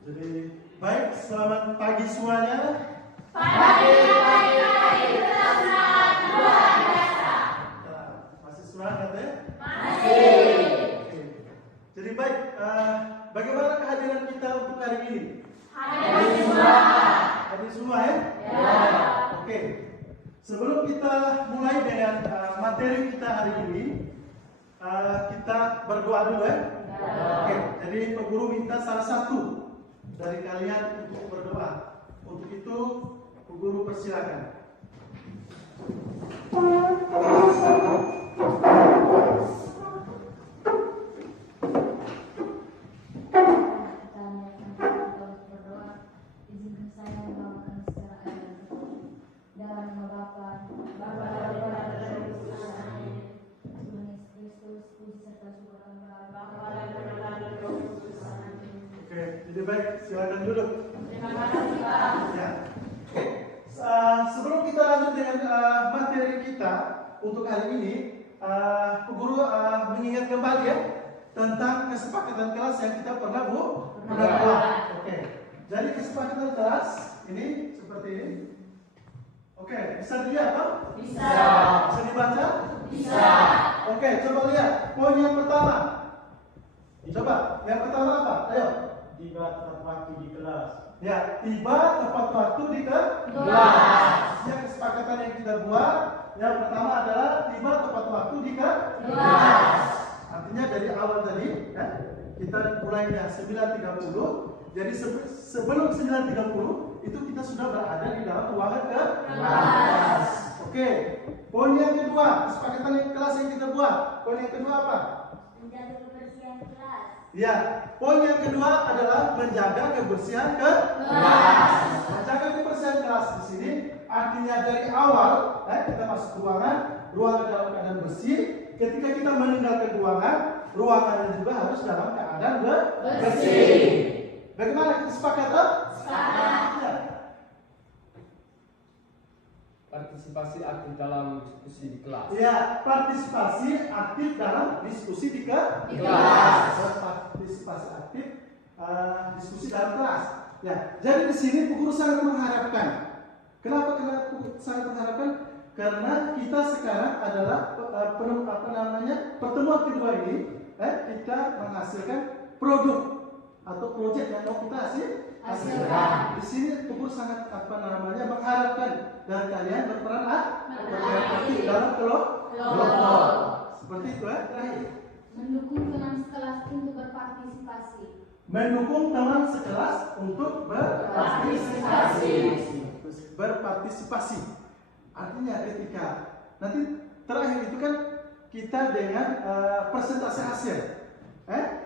Jadi baik, selamat pagi semuanya. Pagi, tetap semangat luar biasa. Masih semangat ya? Masih. Oke. Jadi baik, bagaimana kehadiran kita untuk hari ini? Hadir semua. Hadir semua ya? Ya. Oke. Sebelum kita mulai dengan materi kita hari ini, kita berdoa dulu ya. Oke. Jadi Pak Guru minta salah satu dari kalian untuk berdoa. Untuk itu, Pak Guru persilakan. Jadi baik, silakan duduk. Terima kasih, Pak. Ya. Oke. Sebelum kita lanjut dengan materi kita untuk hari ini, Pak Guru mengingat kembali ya tentang kesepakatan kelas yang kita pernah buat. Oke. Jadi kesepakatan kelas ini seperti ini. Oke, bisa dilihat toh? Bisa. Bisa dibaca? Bisa. Oke, coba lihat poin yang pertama. Coba, yang pertama apa? Ayo. Tiba tepat waktu di kelas. Ya, tiba tepat waktu di kelas. Yang kesepakatan yang kita buat, yang pertama adalah tiba tepat waktu di kelas. Artinya dari awal tadi, ya, kita mulainya 9.30. Jadi sebelum 9.30 itu kita sudah berada di dalam ruangan kelas. Oke. Poin yang kedua, kesepakatan yang kelas yang kita buat. Poin yang kedua apa? Menjaga kebersihan kelas. Ya, poin yang kedua adalah menjaga kebersihan kelas. Menjaga kebersihan kelas di sini artinya dari awal kita masuk ruangan dalam keadaan bersih. Ketika kita meninggalkan ruangannya juga harus dalam keadaan bersih. Bagaimana kita sepakat? Sepakat. Ya. Partisipasi aktif dalam diskusi di kelas. Ya, partisipasi aktif dalam diskusi di kelas. Partisipasi aktif diskusi dalam kelas. Ya, jadi di sini Guru sangat mengharapkan. Kenapa sangat mengharapkan? Karena kita sekarang adalah pertemuan kedua ini, kita menghasilkan produk atau proyek yang mau kita hasilkan. Di sini Guru sangat mengharapkan dari kalian berperan aktif dalam kelompok. Seperti itu ya. Terakhir. Mendukung teman sekelas untuk berpartisipasi. Mendukung teman sekelas untuk berpartisipasi. Artinya ketika nanti terakhir itu kan kita dengan presentasi hasil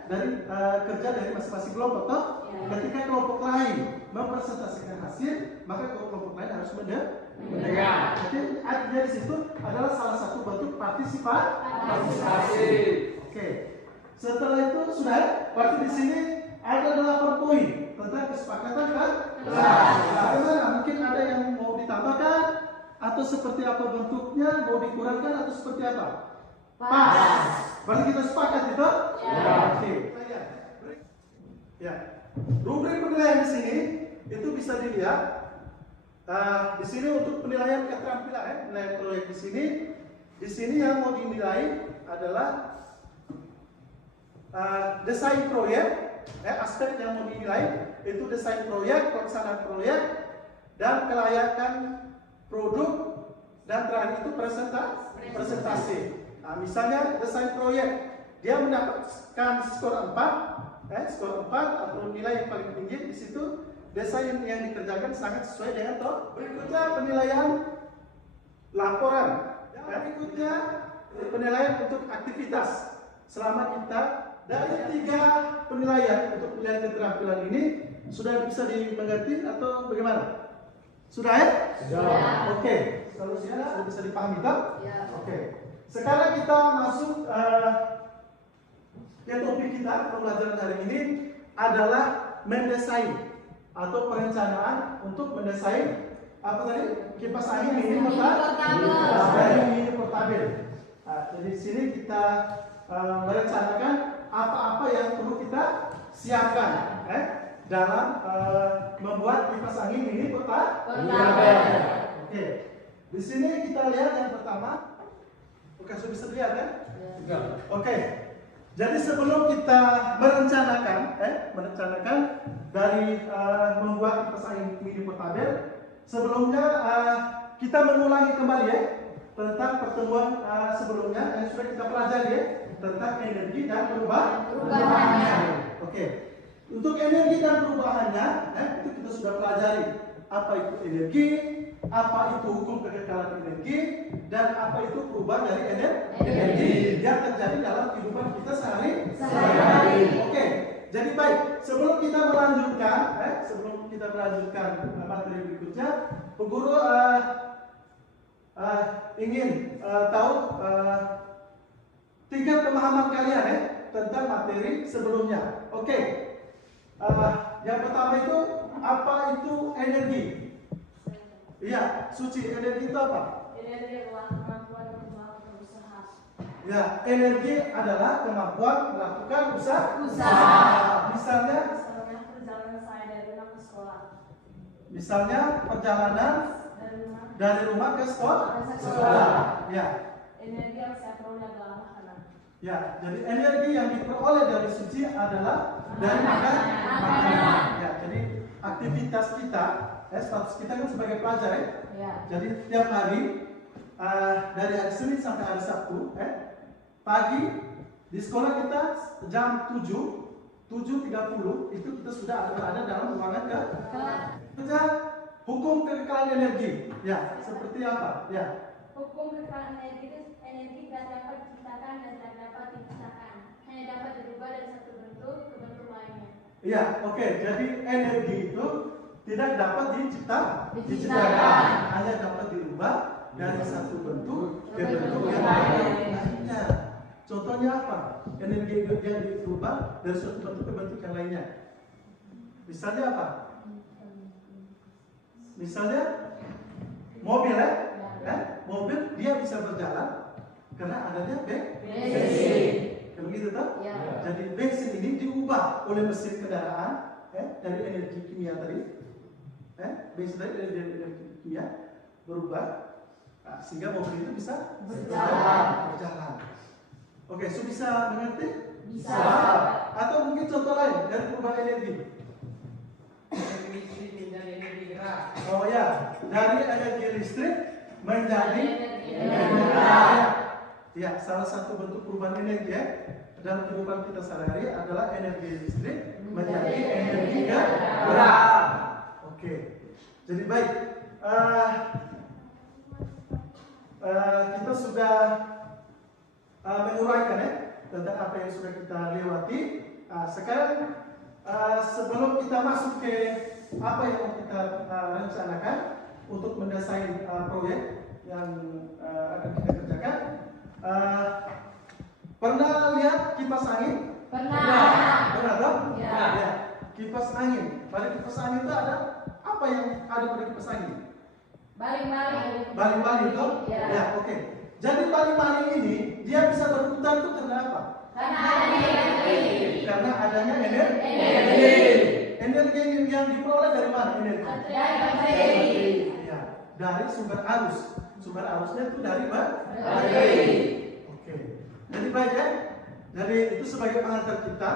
dari kerja dari masing-masing kelompok toh. Ketika kelompok lain mempresentasikan hasil, maka kelompok lain harus mendengar. Jadi artinya di situ adalah salah satu bentuk partisipasi. Oke. Setelah itu sudah, berarti di sini ada 8 poin tentang kesepakatan kan? Bagaimana? Mungkin ada yang mau ditambahkan atau seperti apa bentuknya, mau dikurangkan atau seperti apa? Pas. Berarti kita sepakat itu? Ya. Oke. Ya. Rubrik penilaian di sini itu bisa dilihat. Di sini untuk penilaian keterampilan, penilaian proyek di sini. Di sini yang mau dinilai adalah desain proyek. Aspek yang mau dinilai itu desain proyek, pelaksanaan proyek, dan kelayakan produk, dan terakhir itu presentasi. Misalnya desain proyek, dia mendapatkan skor 4, skor 4 atau nilai yang paling tinggi di situ. Desain yang dikerjakan sangat sesuai dengan Berikutnya penilaian laporan. Berikutnya penilaian untuk aktivitas. Selama kita dari 3 penilaian untuk penilaian keterampilan ini sudah bisa dimengerti atau bagaimana? Sudah ya? Sudah. Oke. Kalau sudah bisa dipahami tak? Ya. Oke. Sekarang kita masuk ke topik kita pembelajaran hari ini adalah mendesain atau perencanaan untuk mendesain apa tadi? Kipas angin mini portabel. Jadi di sini kita merencanakan apa-apa yang perlu kita siapkan. dalam membuat kipas angin mini Portabel. Oke, di sini kita lihat yang pertama. Oke, sudah bisa lihat kan? Ya. Oke, jadi sebelum kita merencanakan dari membuat kipas angin mini portabel, sebelumnya kita mengulangi kembali ya tentang pertemuan sebelumnya yang sudah kita pelajari ya tentang energi dan perubahannya. Oke, untuk energi dan perubahannya itu kita sudah pelajari apa itu energi, apa itu hukum kekekalan energi, dan apa itu perubahan dari energi yang terjadi dalam kehidupan kita sehari-hari. Oke, jadi baik, sebelum kita melanjutkan materi berikutnya, Bu Guru ingin tahu tingkat pemahaman kalian tentang materi sebelumnya. Oke, yang pertama itu apa itu energi? Iya, Suci, energi itu apa? Energi adalah kemampuan untuk melakukan usaha. Ya, energi adalah kemampuan melakukan usaha. Misalnya Perjalanan saya dari rumah ke sekolah. Misalnya perjalanan dari rumah ke sekolah. Ya. Energi yang saya peroleh adalah makanan. Ya, jadi energi yang diperoleh dari Suci adalah dari makanan. Ya, jadi aktivitas kita, status kita kan sebagai pelajar ya. Ya. Jadi tiap hari dari hari Senin sampai hari Sabtu, pagi di sekolah kita jam 7.30 itu kita sudah berada dalam ruangan kerja hukum kekekalan energi. Ya, seperti apa? Ya. Hukum kekekalan energi itu energi tidak dapat diciptakan dan tidak dapat dipisahkan. Hanya dapat dirubah dari satu bentuk ke bentuk lainnya. Iya, oke. Jadi energi itu tidak dapat diciptakan, hanya dapat dirubah dari satu bentuk ke bentuk yang lainnya. Contohnya apa? Energi yang dirubah dari satu bentuk ke bentuk yang lainnya. Misalnya apa? Misalnya mobil mobil dia bisa berjalan karena adanya bensin. Kalau gitu toh? Ya. Jadi bensin ini diubah oleh mesin kendaraan dari energi kimia tadi. Bensin dari energi kimia berubah sehingga mobil itu bisa berjalan. Oke, so bisa mengerti? Bisa. Atau mungkin contoh lain dari perubahan energi. Energi listrik menjadi energi gerak. Oh ya, dari energi listrik menjadi energi gerak. Ya, salah satu bentuk perubahan energi dalam kehidupan kita sehari-hari adalah energi listrik menjadi energi gerak. Oke, jadi baik. Kita sudah menguraikan tentang apa yang sudah kita lewati. Sekarang sebelum kita masuk ke apa yang mau kita rencanakan untuk mendesain proyek yang akan kita kerjakan, pernah lihat kipas angin? Pernah dong? Ya. Kipas angin. Pada kipas angin itu ada apa yang ada pada kipas angin? Baling-baling itu? Ya, oke. Jadi baling-baling ini dia bisa berputar itu karena apa? Karena adanya energi. Energi yang diperoleh dari mana? Energi. Ya, dari sumber arus. Sumber arusnya itu dari baterai. Oke. Jadi baik ya. Jadi itu sebagai pengantar kita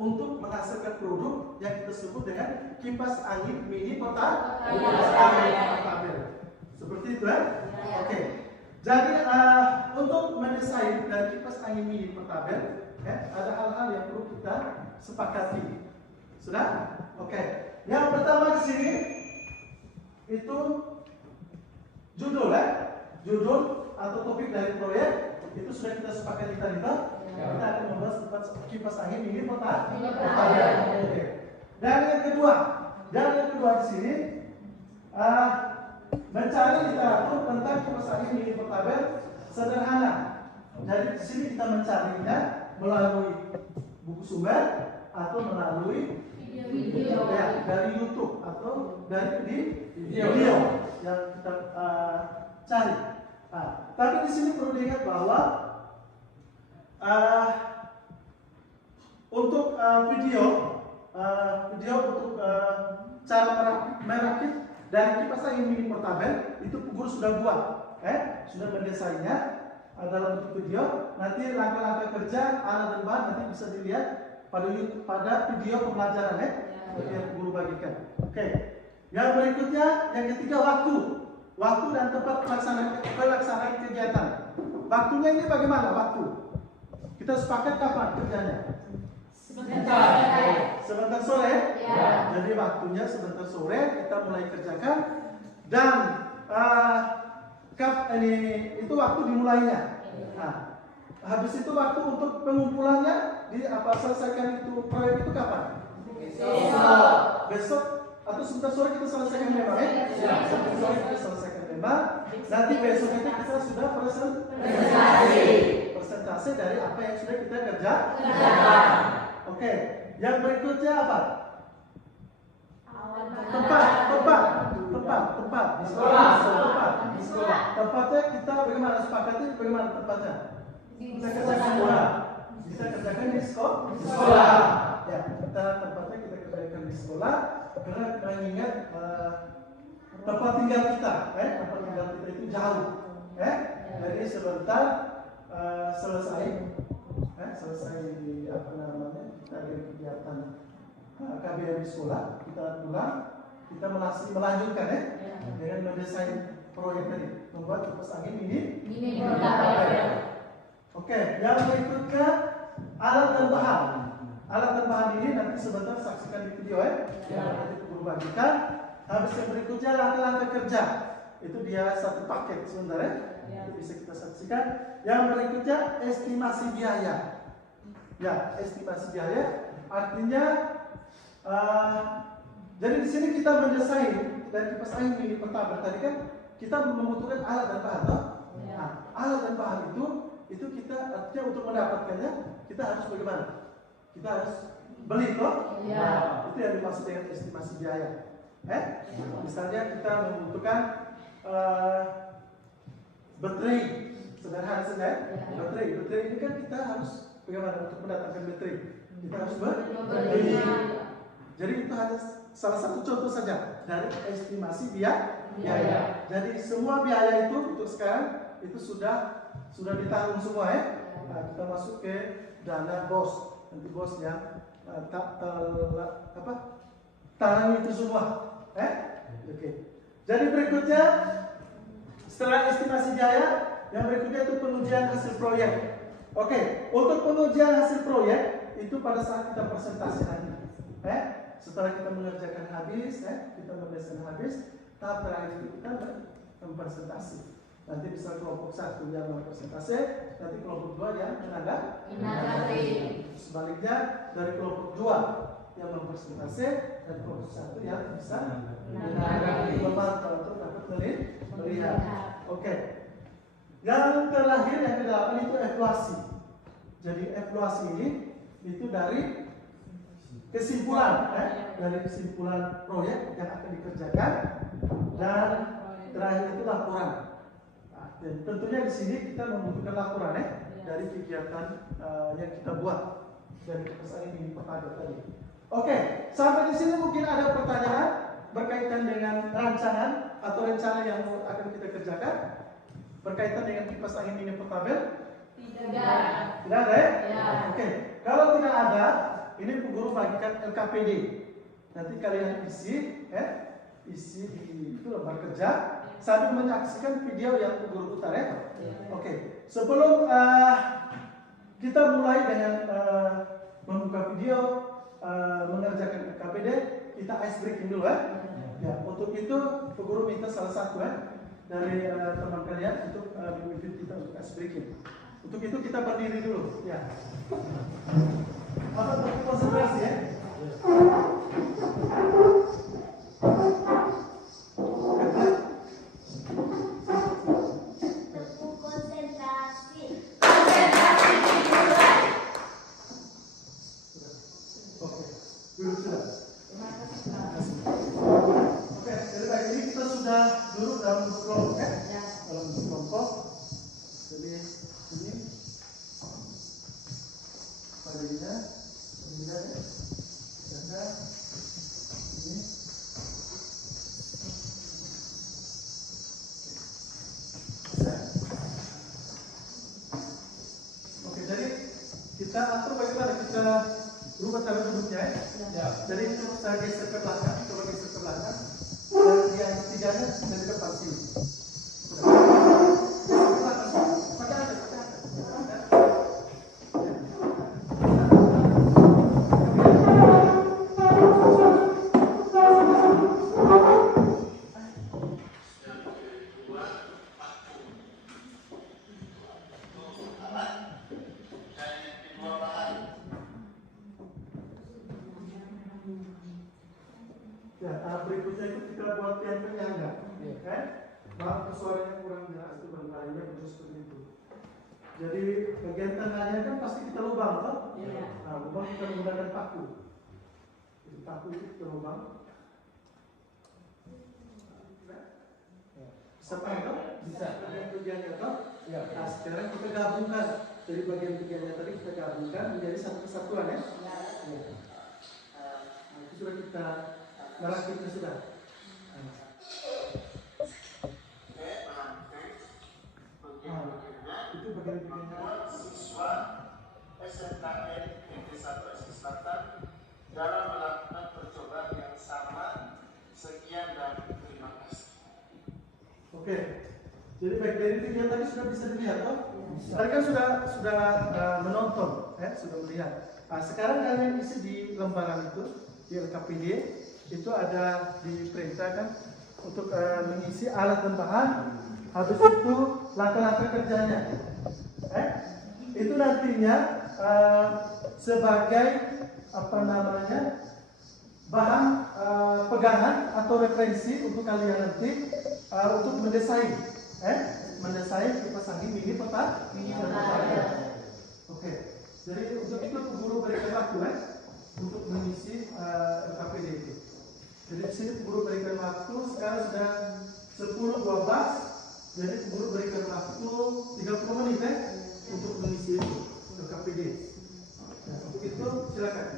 untuk menghasilkan produk yang kita sebut dengan kipas angin mini portabel. Seperti itu ya. Oke. Jadi untuk mendesain dari kipas angin mini portabel, ada hal-hal yang perlu kita sepakati. Sudah? Oke. Yang pertama di sini itu judul judul atau topik dari proyek itu sudah kita sepakati tadi toh. Kita akan membahas tentang kipas angin mini portabel. Oke. Dan yang kedua di sini mencari literatur tentang kipas angin mini portabel sederhana. Jadi di sini kita mencarinya melalui buku sumber atau melalui video dari YouTube atau dari video yang kita cari. Tapi di sini perlu diingat bahwa untuk video video untuk cara merakit dari kipas angin mini portabel itu guru sudah buat, sudah mendesainnya dalam bentuk video. Nanti langkah-langkah kerja, alat dan bahan nanti bisa dilihat pada video pembelajaran yang guru bagikan. Oke. Yang berikutnya, yang ketiga waktu dan tempat pelaksanaan kegiatan. Waktunya ini bagaimana waktu? Kita sepakat kapan kerjanya? Sebentar sore. Ya. Jadi waktunya sebentar sore kita mulai kerjakan dan itu waktu dimulainya. Nah, habis itu waktu untuk pengumpulannya selesaikan itu proyek itu kapan? Besok atau sebentar sore kita selesaikan memang sebentar sore kita selesaikan memang. Nanti besok kita sudah presentasi dari apa yang sudah kita kerjakan. Oke, yang berikutnya apa? Tempat di sekolah. Tempatnya kita bagaimana sepakati bagaimana tempatnya? Kita kerjakan di sekolah. Ya, tempatnya kita kerjakan di sekolah karena mengingat tempat tinggal kita, itu jauh, jadi sebentar selesai apa namanya dari kegiatan KBM di sekolah, kita pulang, kita masih melanjutkan dengan mendesain proyek tadi, membuat kipas angin mini portabel. Oke, yang berikutnya alat dan bahan. Alat dan bahan ini nanti sebentar saksikan di video nanti guru bagikan. Habis yang berikutnya langkah-langkah kerja. Itu dia satu paket sebentar itu bisa kita saksikan. Yang berikutnya estimasi biaya. Ya, estimasi biaya artinya jadi di sini kita mendesain dari kipas angin mini portabel tadi kan kita membutuhkan alat dan bahan. Nah, alat dan bahan itu kita artinya untuk mendapatkannya kita harus bagaimana? Kita harus beli toh? Nah, itu yang dimaksud dengan estimasi biaya. Misalnya kita membutuhkan baterai sederhana saja. Baterai ini kan kita harus bagaimana untuk mendatangkan baterai? Kita harus beli. Jadi itu hanya salah satu contoh saja dari estimasi biaya. Jadi semua biaya itu untuk sekarang itu sudah ditanggung semua Nah, kita masuk ke dana BOS. Nanti bos yang tanggung itu semua. Oke. Jadi berikutnya setelah estimasi biaya, yang berikutnya itu pengujian hasil proyek. Oke, untuk pengujian hasil proyek itu pada saat kita presentasi nanti. Setelah kita mengerjakan habis, kita mendesain habis, tahap terakhir itu kita mempresentasi. Nanti bisa kelompok 1 yang mempresentasi, nanti kelompok 2 yang menanggapi. Sebaliknya dari kelompok 2 yang mempresentasi dan kelompok 1 yang bisa menanggapi. Memantau untuk dapat melihat. Oke. Yang terakhir yang ke-8 itu evaluasi. Jadi evaluasi ini itu dari kesimpulan, dari kesimpulan proyek yang akan dikerjakan dan terakhir itu laporan. Dan tentunya di sini kita membutuhkan laporan dari kegiatan yang kita buat dari kipas angin mini portabel tadi. Oke, sampai di sini mungkin ada pertanyaan berkaitan dengan rancangan atau rencana yang akan kita kerjakan berkaitan dengan kipas angin mini portabel? Tidak ada Oke, kalau tidak ada, ini guru bagikan LKPD. Nanti kalian isi di itu lembar kerja sambil menyaksikan video yang guru putar Oke, sebelum kita mulai dengan membuka video mengerjakan LKPD, kita ice breaking dulu Ya, untuk itu guru minta salah satu dari teman kalian untuk memimpin kita untuk ice breaking. Untuk itu kita berdiri dulu ya. Apa untuk konsentrasi Oke, jadi baik ini kita sudah duduk dalam kelompok dalam kelompok. Jadi ini bagiannya, Berubah cara duduknya ya. Ya. Jadi itu saya geser ke belakang, coba geser ke belakang. Dan yang ketiganya dari depan sini. Sudah. Geser ke belakang. Pakai aja, pakai aja. Ya, tahap berikutnya itu kita buat yang penyangga, kan? Maaf suaranya kurang jelas itu bentarnya betul seperti itu. Jadi bagian tengahnya kan pasti kita lubang, toh? Iya. Nah, lubang kita menggunakan paku. Jadi paku itu kita lubang. Bisa paham, toh? Bisa. Bagian-bagiannya, toh? Ya. Nah, sekarang kita gabungkan dari bagian-bagiannya tadi kita gabungkan menjadi satu kesatuan ya. Ya. Nah, itu sudah kita merakitnya sudah. Nah, itu bagian-bagiannya. Siswa SMKN Negeri 1 Aceh Selatan dalam melakukan percobaan yang sama. Sekian dan terima kasih. Oke. Jadi baik dari video tadi sudah bisa dilihat toh? Tadi kan sudah menonton, sudah melihat. Nah, sekarang kalian isi di lembaran itu di LKPD itu ada diperintahkan untuk mengisi alat dan bahan. Habis itu langkah-langkah kerjanya. Itu nantinya sebagai apa namanya bahan pegangan atau referensi untuk kalian nanti untuk mendesain, mendesain kipas angin mini peta. Oke. Jadi untuk itu guru berikan waktu untuk mengisi LKPD itu. Jadi di sini guru berikan waktu sekarang sudah 10.12. Jadi guru berikan waktu 30 menit untuk mengisi itu LKPD. Nah, untuk itu silakan.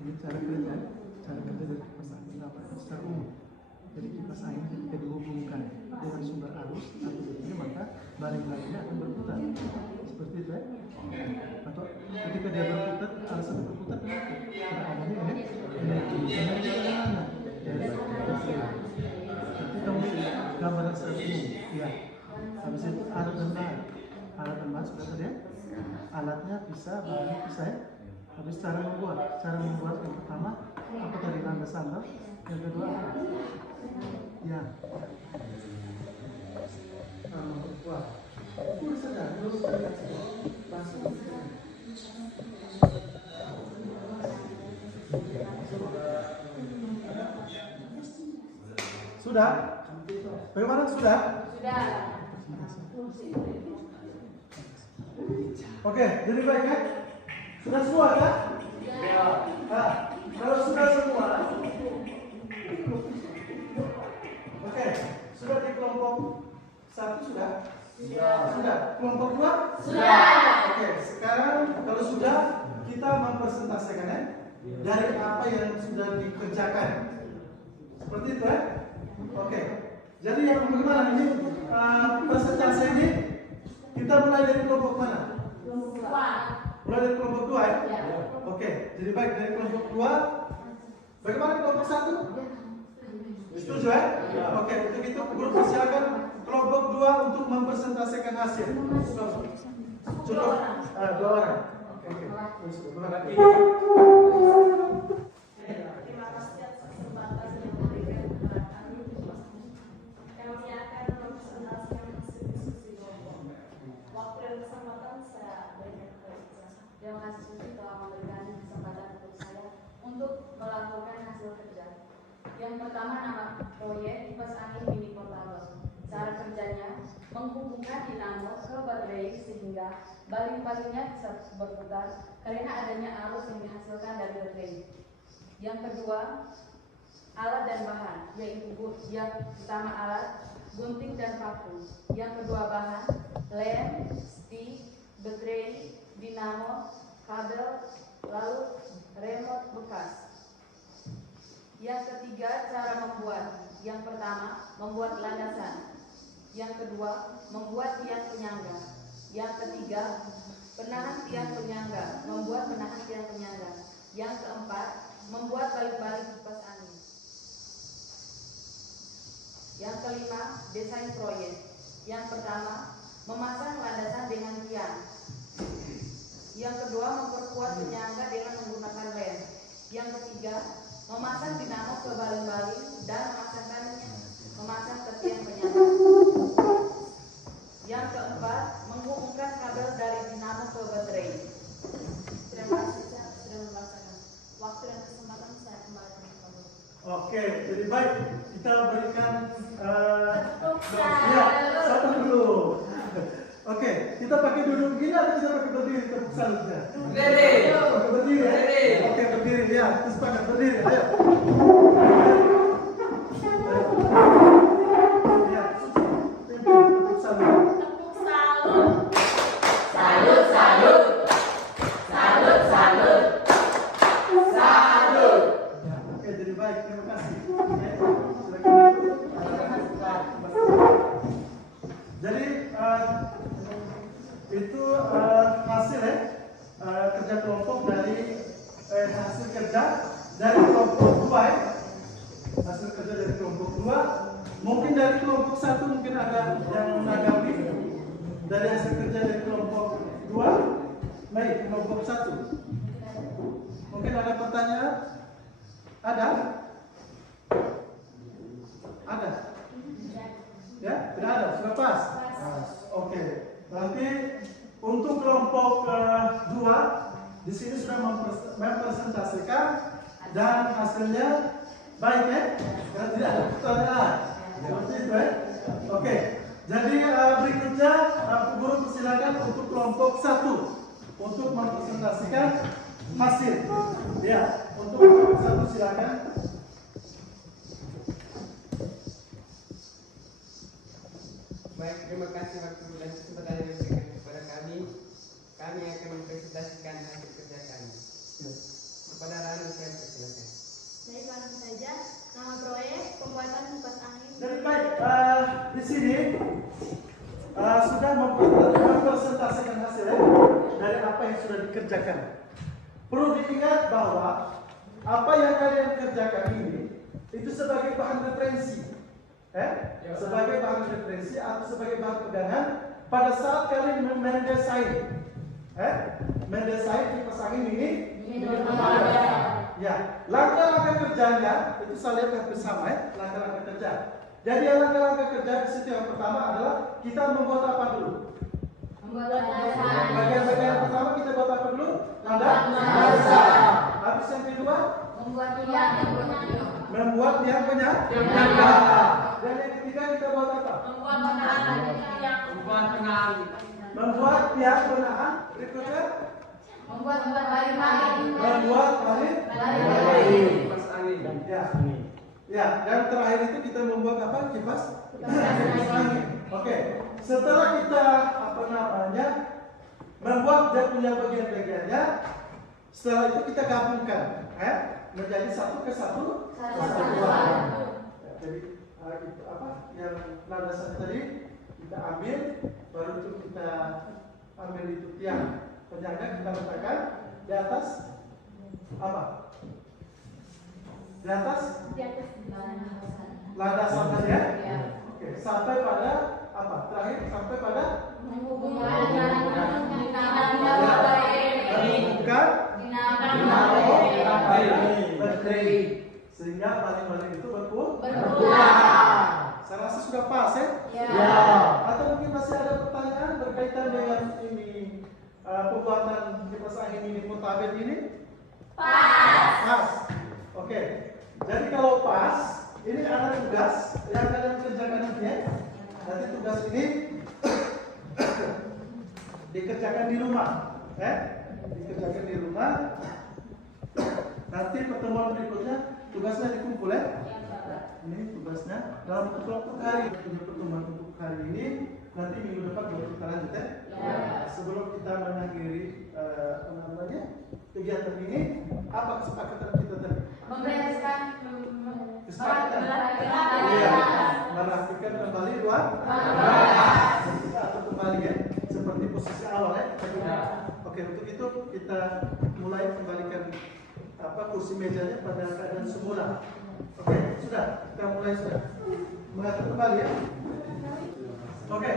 Ini cara kerja dari kipas angin secara umum. Jadi kipas angin ketika dihubungkan dengan sumber arus atau begini maka baling-balingnya akan berputar seperti itu ya. Atau ketika dia berputar, alasan berputar kenapa? Karena adanya ini energi bagaimana? Tapi kamu gambaran secara umum, ya. Habis itu alat dan bahan sudah tadi ya. Alatnya bisa, bahannya bisa ya. Habis cara membuat yang pertama apa tadi landasan, yang kedua apa? Ya. Memperkuat. Itu sudah lurus dari langsung. Sudah? Bagaimana sudah? Sudah. Oke, jadi baik kan? Sudah semua kan? Ya. Nah, kalau sudah semua, oke, sudah di kelompok 1 sudah? Sudah. Kelompok 2? Sudah. Oke, sekarang kalau sudah kita mempresentasikan dari apa yang sudah dikerjakan. Seperti itu ya? Oke. Jadi yang bagaimana ini presentasi ini kita mulai dari kelompok mana? Mulai dari kelompok 2 ya? Ya. Oke, jadi baik dari kelompok 2. Bagaimana kelompok 1? Setuju ya? Oke, untuk itu guru persilakan kelompok 2 untuk mempresentasikan hasil. Cukup 2 orang. Oke. Terima kasih. Terima kasih atas kesempatan yang diberikan kepada kami. Kami akan mempresentasikan hasil diskusi kelompok. Waktu dan kesempatan saya berikan kepada Ica. Terima kasih Susi telah memberikan kesempatan untuk saya untuk melakukan hasil kerja. Yang pertama nama proyek kipas angin mini portable. Cara kerjanya menghubungkan dinamo ke baterai sehingga baling-balingnya bisa berputar karena adanya arus yang dihasilkan dari baterai. Yang kedua, alat dan bahan, yaitu yang pertama alat, gunting dan paku. Yang kedua bahan, lem, stick, baterai, dinamo, kabel, lalu remote bekas. Yang ketiga, cara membuat. Yang pertama, membuat landasan. Yang kedua, membuat tiang penyangga. Yang ketiga, penahan tiang penyangga, membuat penahan tiang penyangga. Yang keempat, membuat balik-balik kipas angin. Yang kelima, desain proyek. Yang pertama, memasang landasan dengan tiang. Yang kedua, memperkuat penyangga dengan menggunakan lem. Yang ketiga, memasang dinamo ke baling-baling dan memasang ke tiang penyangga. Yang keempat, menghubungkan kabel dari dinamo ke baterai. Terima kasih sudah membacakan. Waktu dan kesempatan saya kembalikan kepada. Oke, jadi baik kita berikan ya, satu dulu. Oke, kita pakai duduk gini atau kita pakai berdiri tepuk salutnya? Berdiri. Pakai berdiri ya? Berdiri. Oke, berdiri ya. Terus pakai berdiri. Ayo. Ya, tepuk salut. Tepuk salut. Salut, salut. Salut, salut. Salut. Oke, jadi baik. Terima kasih. Silakan. Jadi itu hasil kerja kelompok dari hasil kerja dari kelompok 2 ya. Hasil kerja dari kelompok 2. Mungkin dari kelompok 1 mungkin ada yang menanggapi dari hasil kerja dari kelompok 2. Baik, kelompok 1. Mungkin ada pertanyaan? Ada? Ada? Ya, tidak ada. Sudah pas? Oke. Nanti untuk kelompok 2 di sini sudah mempresentasikan dan hasilnya baik ya? Karena tidak ada pertanyaan. Seperti itu ya? Oke. Jadi berikutnya guru persilakan untuk kelompok 1 untuk mempresentasikan hasil. Ya, untuk kelompok 1 silakan. Baik, terima kasih waktu dan kesempatan yang diberikan kepada kami. Kami akan mempresentasikan hasil kerja kami. Kepada Rani, saya persilakan. Baik, langsung saja. Nama proyek pembuatan kipas angin. Jadi baik, di sini sudah mempresentasikan hasilnya dari apa yang sudah dikerjakan. Perlu diingat bahwa apa yang kalian kerjakan ini itu sebagai bahan referensi. Sebagai bahan referensi atau sebagai bahan pegangan pada saat kalian mendesain kipas angin ini. Ya, langkah-langkah kerjanya itu saya lihat bersama ya, langkah-langkah kerja. Jadi langkah-langkah kerja di situ yang pertama adalah kita membuat apa dulu? Bagian-bagian yang pertama kita buat apa dulu? Landasan. Habis yang kedua? Membuat tiang penyangga. Dan yang ketiga kita buat apa? Membuat tiang penahan. Berikutnya? Membuat baling. Kipas angin. Ya, dan terakhir itu kita membuat apa? Kipas angin. Oke. Setelah kita membuat dia punya bagian-bagiannya, setelah itu kita gabungkan, menjadi satu kesatuan. Jadi itu yang landasan tadi kita ambil, baru itu kita ambil itu tiang penyangga, kita letakkan di atas apa? Di atas landasan tadi ya. Oke, sampai pada apa? Terakhir sampai pada menghubungkan baterai sehingga baling-baling itu berpulang. Saya rasa sudah pas ya? Ya. Atau mungkin masih ada pertanyaan berkaitan dengan ini pembuatan kipas angin ini mutabir ini? Pas. Oke. Jadi kalau pas, ini ada tugas yang kalian kerjakan nanti ya. Nanti tugas ini dikerjakan di rumah, dikerjakan di rumah. Nanti pertemuan berikutnya tugasnya dikumpul ya. Ini tugasnya dalam kelompok hari. Pertemuan untuk hari ini nanti minggu depan baru kita lanjut ya. Sebelum kita mengakhiri kegiatan ini, apa kesepakatan kita tadi? Membereskan Kesepakatan. Iya, merapikan kembali ruang. Kita atur kembali ya, seperti posisi awal ya. Oke, untuk itu kita mulai kembalikan kursi mejanya pada keadaan semula. Oke, sudah, kita mulai sudah mengatur kembali ya. Oke,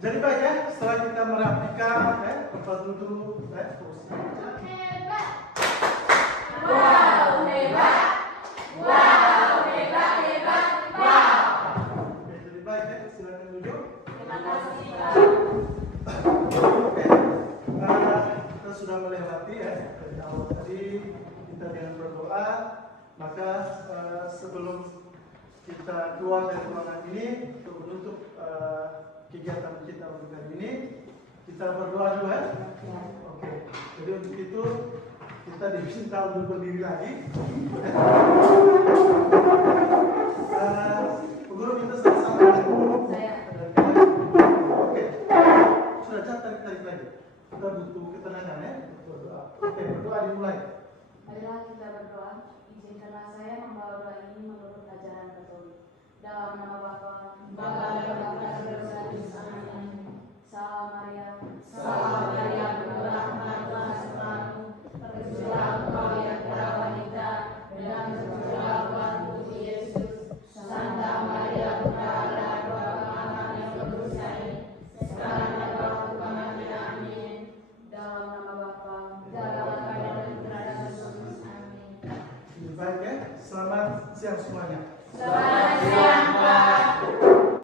jadi baik ya, setelah kita merapikan tempat duduk, kursi meja. hebat. Wow, hebat. Wow, hebat, hebat. Wow. Oke, jadi baik ya, silakan duduk. Terima kasih, Pak. Oke, kita sudah melewati ya dari awal tadi kita dengan berdoa, maka sebelum kita keluar dari ruangan ini untuk menutup kegiatan kita untuk hari ini, kita berdoa dulu ya. Oke, jadi untuk itu kita diminta untuk berdiri lagi. Guru minta sama-sama. Oke, sudah tarik lagi. Kita butuh ketenangan ya, berdoa. Oke, berdoa dimulai. Marilah kita berdoa. Izinkanlah saya membawa doa ini menurut ajaran Katolik. Dalam nama Bapa, dan Putra dan Roh Kudus. Amin. Salam Maria. Salam Maria, penuh rahmat, Tuhan sertamu. Terpujilah engkau yang wanita, dan terpujilah Tuhanmu Yesus. Santa Maria, Bunda Allah, doa kami yang berdosa ini, sekarang dan waktu kematian. Amin. Dalam nama Bapa, Dalam nama Putra dan Roh Kudus. Amin. Baik ya, selamat siang semuanya. Selamat